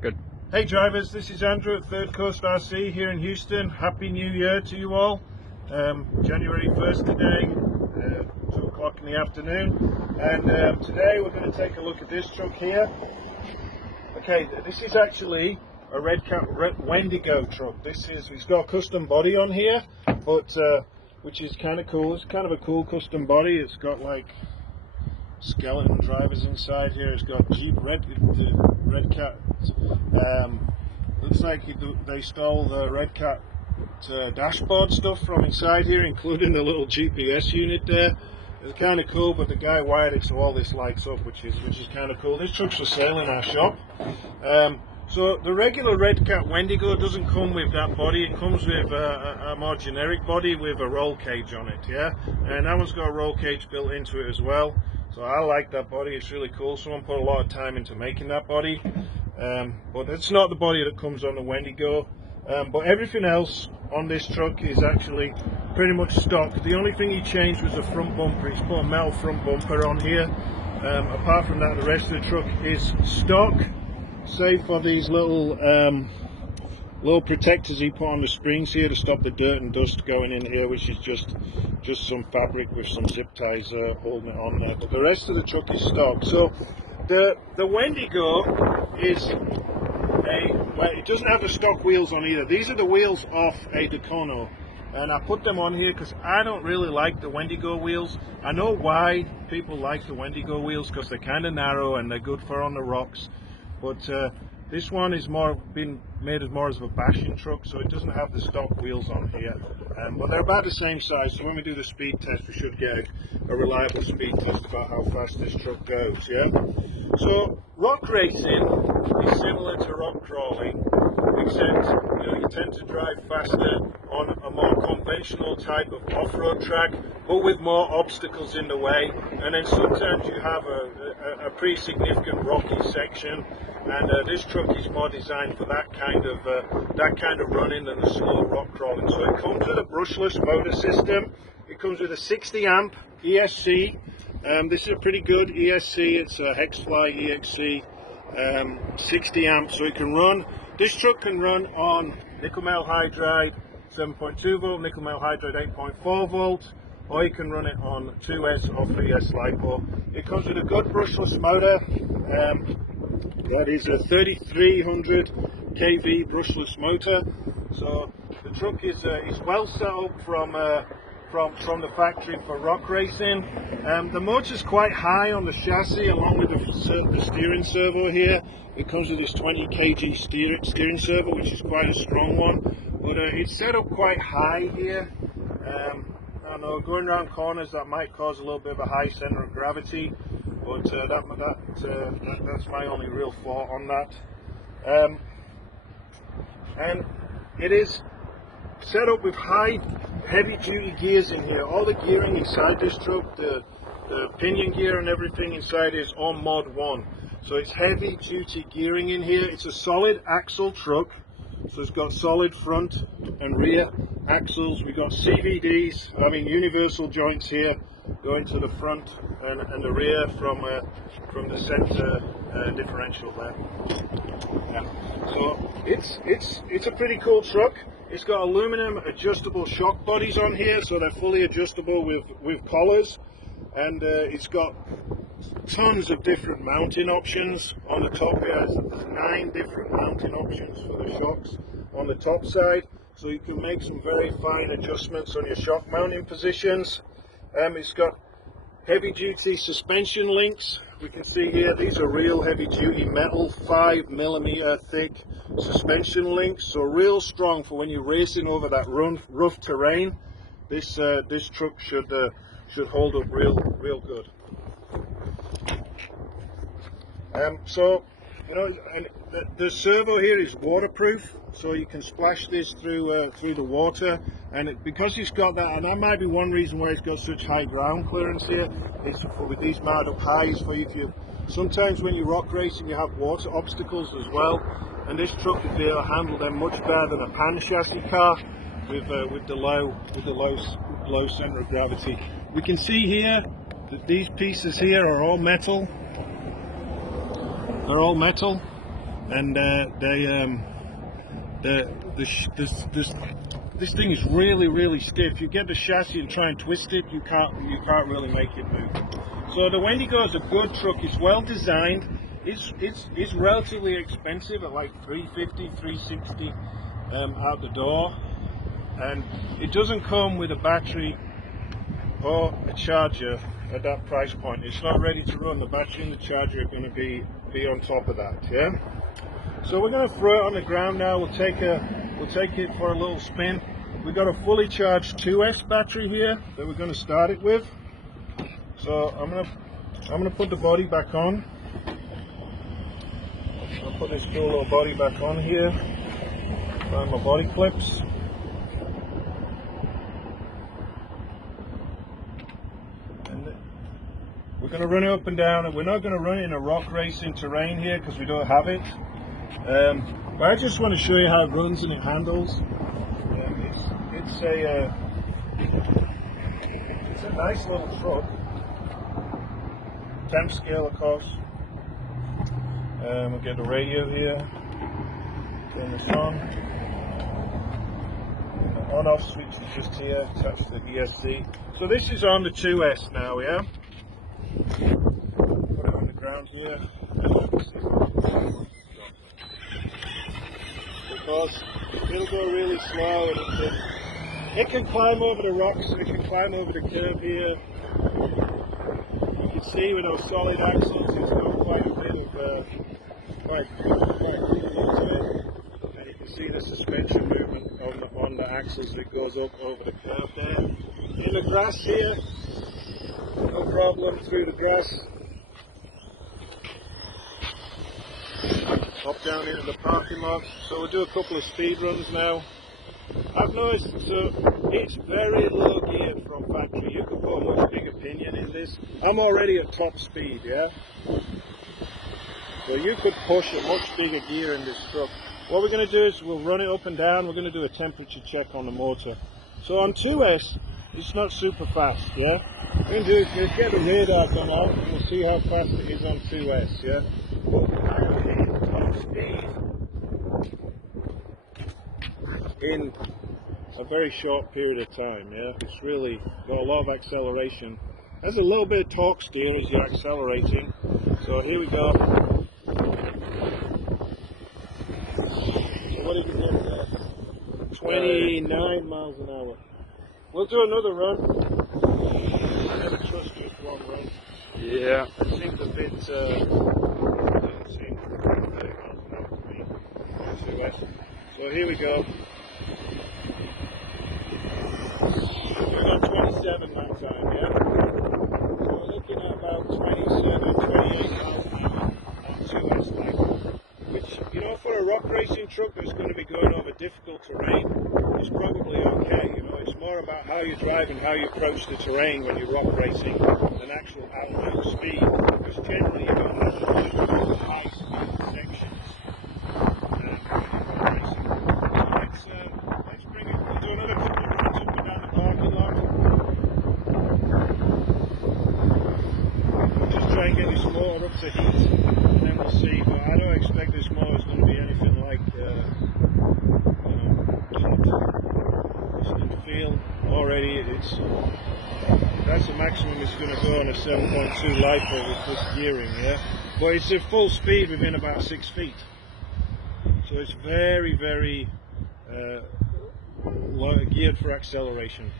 Good. Hey drivers, this is Andrew at ThirdCoastRC here in Houston. Happy New Year to you all. January 1st today, 2 o'clock in the afternoon. And today we're going to take a look at this truck here. Okay, this is actually a Redcat Wendigo truck. It's got a custom body on here, but which is kind of cool. It's kind of a cool custom body. It's got like skeleton drivers inside here. It's got Jeep Redcat. Looks like they stole the Redcat dashboard stuff from inside here, including the little GPS unit there. It's kind of cool, but the guy wired it so all this lights up, which is kind of cool. This truck's for sale in our shop. So the regular Redcat Wendigo doesn't come with that body. It comes with a more generic body with a roll cage on it, yeah. And that one's got a roll cage built into it as well. So I like that body. It's really cool. Someone put a lot of time into making that body. But it's not the body that comes on the Wendigo. But everything else on this truck is actually pretty much stock. The only thing he changed was the front bumper. He's put a metal front bumper on here. Apart from that, the rest of the truck is stock, save for these little protectors he put on the springs here to stop the dirt and dust going in here, which is just some fabric with some zip ties holding it on there. But the rest of the truck is stock. So the Wendigo is it doesn't have the stock wheels on either. These are the wheels off a Dacono, and I put them on here because I don't really like the Wendigo wheels. I know why people like the Wendigo wheels, because they're kind of narrow and they're good for on the rocks. But this one is been made as more as a bashing truck, so it doesn't have the stock wheels on here. But they're about the same size, so when we do the speed test, we should get a reliable speed test about how fast this truck goes. Yeah. So rock racing is similar to rock crawling, except you tend to drive faster on a more conventional type of off-road track, but with more obstacles in the way. And then sometimes you have a pretty significant rocky section, and this truck is more designed for that kind of running than the slow rock crawling. So it comes with a brushless motor system. It comes with a 60 amp ESC. This is a pretty good ESC. It's a Hexfly EXC 60 amp, so it can run. This truck can run on nickel metal hydride 7.2 volt, nickel metal hydride 8.4 volt, or you can run it on 2S or 3S LiPo. It comes with a good brushless motor. That is a 3300 kV brushless motor. So the truck is well set up from the factory for rock racing. The motor's quite high on the chassis, along with the steering servo here. It comes with this 20 kg steering servo, which is quite a strong one. But it's set up quite high here. I don't know, going around corners that might cause a little bit of a high center of gravity, but that's my only real thought on that. And it is set up with heavy duty gears in here. All the gearing inside this truck, the pinion gear and everything inside is on mod 1. So it's heavy duty gearing in here. It's a solid axle truck, so it's got solid front and rear axles. We've got CVDs, universal joints here going to the front and the rear from the center differential there. Yeah. So it's a pretty cool truck. It's got aluminum adjustable shock bodies on here, so they're fully adjustable with collars, and it's got tons of different mounting options on the top here. There's 9 different mounting options for the shocks on the top side, so you can make some very fine adjustments on your shock mounting positions. It's got heavy duty suspension links. We can see here, these are real heavy duty metal, 5mm thick suspension links, so real strong for when you're racing over that rough terrain. This truck should hold up real good. So and the servo here is waterproof, so you can splash this through the water. And because it's got that, and that might be one reason why it's got such high ground clearance here, is with these mounted up highs for you. Sometimes when you're rock racing, you have water obstacles as well, and this truck will be able to handle them much better than a pan chassis car with the low center of gravity. We can see here that these pieces here are all metal. They're all metal. and this thing is really stiff. You get the chassis and try and twist it, you can't really make it move. So the Wendigo is a good truck. It's well designed. It's relatively expensive at like $350, $360 out the door, and it doesn't come with a battery or a charger at that price point. It's not ready to run. The battery and the charger are going to be on top of that. Yeah. So we're going to throw it on the ground now. We'll take it for a little spin. We've got a fully charged 2S battery here that we're going to start it with. So I'm gonna put the body back on. I'll put this cool little body back on here. Find my body clips. And we're going to run it up and down, and we're not going to run it in a rock racing terrain here because we don't have it. But I just want to show you how it runs and it handles. It's a nice little truck. Temp scale, of course. We'll get the radio here. Turn this on. The on-off switch is just here, attached to the ESC. So this is on the 2S now, yeah? Put it on the ground here. Because it'll go really slow, and it can climb over the rocks, it can climb over the curb here. You can see with those solid axles, it's got quite a bit of quite into it, and you can see the suspension movement on the axles that goes up over the curve there. In the grass here, no problem through the grass. Hop down into the parking lot. So we'll do a couple of speed runs now. I've noticed it's very low geared from factory. You can put a much bigger pinion in this. I'm already at top speed, yeah? So you could push a much bigger gear in this truck. What we're going to do is we'll run it up and down. We're going to do a temperature check on the motor. So on 2S, it's not super fast, yeah? What we're going to do is let's get the radar done out and we'll see how fast it is on 2S, yeah? Top speed in a very short period of time, yeah? It's really got a lot of acceleration. There's a little bit of torque steer as you're accelerating. So here we go. So what did we get there? 29 miles an hour. We'll do another run. I never trust just one run. Yeah. It seems a bit, doesn't seem 30 miles an hour to me. So here we go. We're on 27 that time, yeah? So we're looking at about 27, 28 miles an hour on 2S line. Which, you know, for a rock racing truck that's going to be going over difficult terrain, is probably okay. You know, it's more about how you drive and how you approach the terrain when you're rock racing than actual out speed. Because generally you don't have to high speed sections. Let's bring it. We'll do another couple of runs up and down the parking lot. We'll just try and get this motor up to heat, and then we'll see. But I don't expect this motor is going to be anything like hot. Just in feel already. That's the maximum it's going to go on a 7.2 LiPo with this gearing, yeah. But it's at full speed within about 6 feet. So it's very geared for acceleration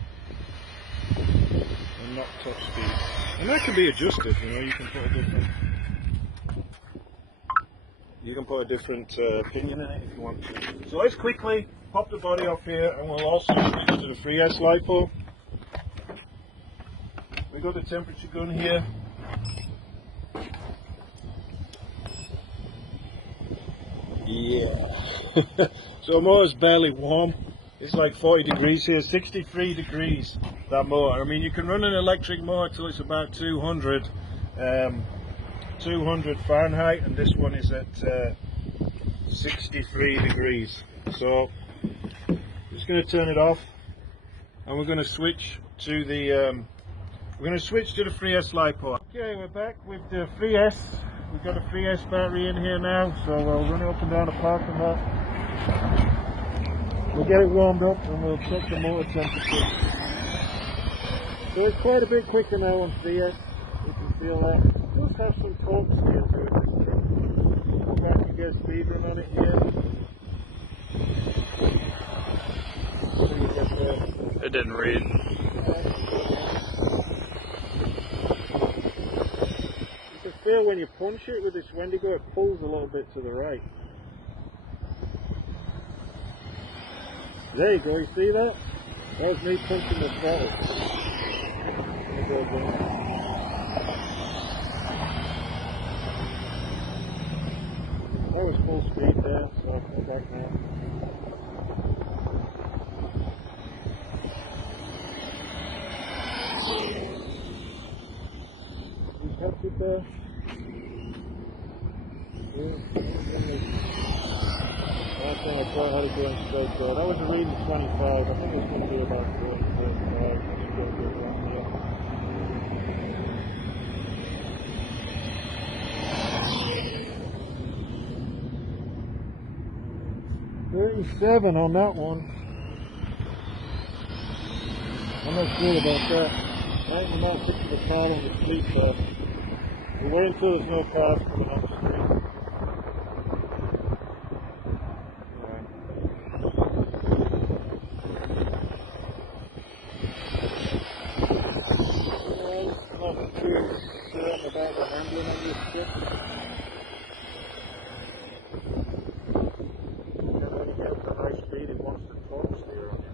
and not top speed. And that can be adjusted, you know, you can put a different pinion in it if you want to. So let's quickly pop the body off here, and we'll also switch to the 3S LiPo. We've got the temperature gun here. Yeah. So the motor's barely warm. It's like 40 degrees here, 63 degrees, that motor. I mean, you can run an electric motor till it's about 200 Fahrenheit, and this one is at 63 degrees. So I'm just going to turn it off, and we're going to switch to the 3S LiPo. Okay, we're back with the 3S we've got a 3S battery in here now, so we'll run it up and down the parking lot. We'll get it warmed up and we'll check the motor temperature. So it's quite a bit quicker now on 3S, you can feel that. It does have some torque steer to it, this truck. Go back and get speed run on it here. So you get the, It didn't read. you can feel when you punch it with this Wendigo, it pulls a little bit to the right. There you go, you see that? That was me punching the throttle. That was full speed there, so I'll go back now. You helped it there? Last thing I taught how to do in straight there. That was a reading 25. I think it's going to be about 30, 35. Let's go get one here. 37 on that one. I'm not sure about that. I think we're not fixing the car on the street first. We'll wait until there's no cars coming on the street. I'm not too certain about the handling on this ship. It wants the torque steer on it.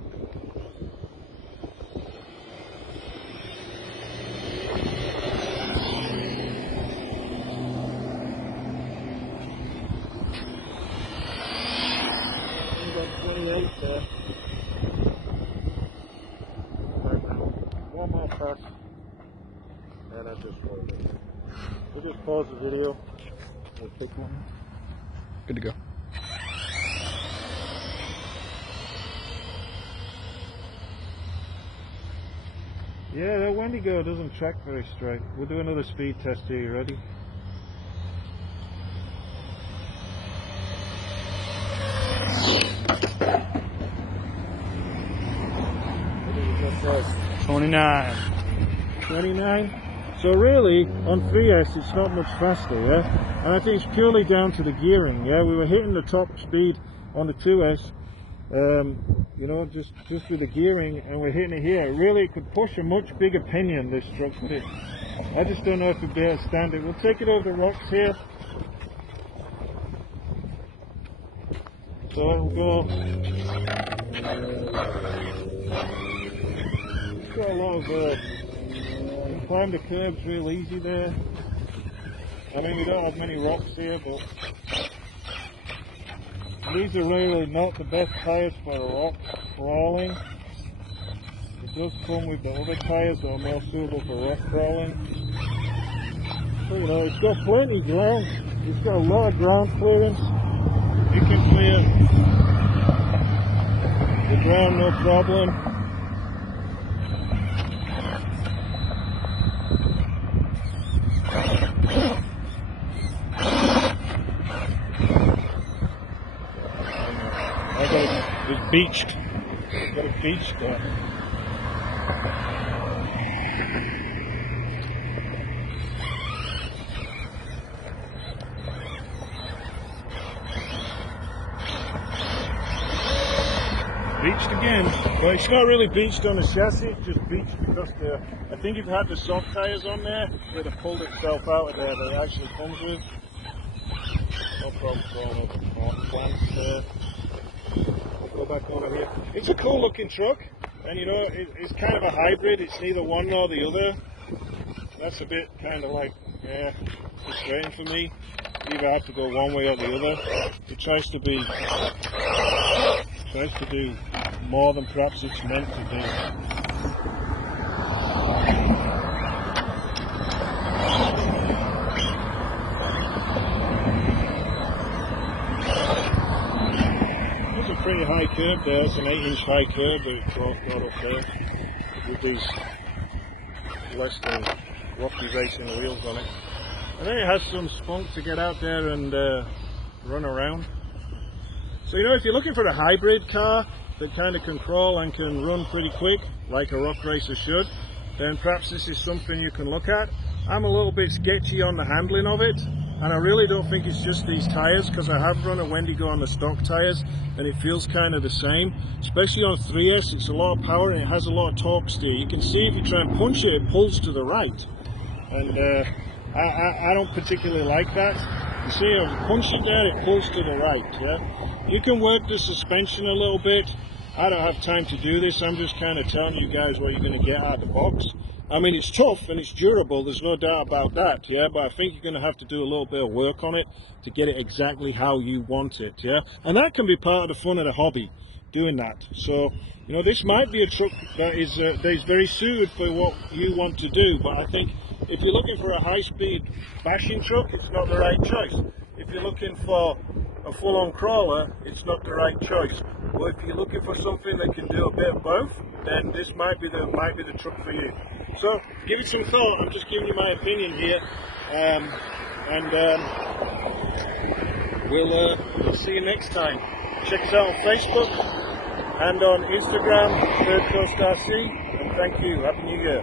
We've got 28 there. One more pass, and I just rolled it. We'll just pause the video. We'll pick one. Good to go. Yeah, that Wendigo doesn't track very straight. We'll do another speed test here. You ready? What did you just say? 29. 29? So really, on 3S it's not much faster, yeah? And I think it's purely down to the gearing, yeah? We were hitting the top speed on the 2S, you know, just with the gearing, and we're hitting it here. Really, it could push a much bigger pinion, this truck, but I just don't know if it'd be able to stand it. We'll take it over the rocks here. So it'll go. It's got a lot of, you can climb the curbs real easy there. I mean, we don't have many rocks here, but these are really not the best tyres for a rock crawling. It does come with the other tyres that are more suitable for rock crawling. So, you know, it's got plenty of ground. It's got a lot of ground clearance. You can clear the ground no problem. It's beached. Got it beached there. Beached again, but it's not really beached on the chassis. It's just beached because I think if it had the soft tyres on there, it would have pulled itself out of there. That it actually comes with. No problem throwing over plants there. Go back over here. It's a cool looking truck, and you know, it's kind of a hybrid. It's neither one nor the other. That's a bit kind of like, yeah, frustrating for me. You either have to go one way or the other. It tries to do more than perhaps it's meant to do. Pretty high curb there. It's an 8-inch high curb that it's got up there with these less than rocky racing wheels on it. And then it has some spunk to get out there and run around. So, you know, if you're looking for a hybrid car that kind of can crawl and can run pretty quick, like a rock racer should, then perhaps this is something you can look at. I'm a little bit sketchy on the handling of it, and I really don't think it's just these tyres, because I have run a Wendigo on the stock tyres and it feels kind of the same, especially on 3S. It's a lot of power and it has a lot of torque steer. You can see if you try and punch it, it pulls to the right, and I don't particularly like that. You see, if you punch it there, it pulls to the right. Yeah, you can work the suspension a little bit. I don't have time to do this. I'm just kind of telling you guys what you're going to get out of the box. I mean, it's tough and it's durable, there's no doubt about that, yeah, but I think you're going to have to do a little bit of work on it to get it exactly how you want it, yeah, and that can be part of the fun of the hobby, doing that. So, you know, this might be a truck that is very suited for what you want to do, but I think if you're looking for a high-speed bashing truck, it's not the right choice. If you're looking for a full-on crawler, it's not the right choice. But if you're looking for something that can do a bit of both, then this might be the truck for you. So give it some thought. I'm just giving you my opinion here, we'll see you next time. Check us out on Facebook and on Instagram, ThirdCoastRC, and thank you. Happy New Year.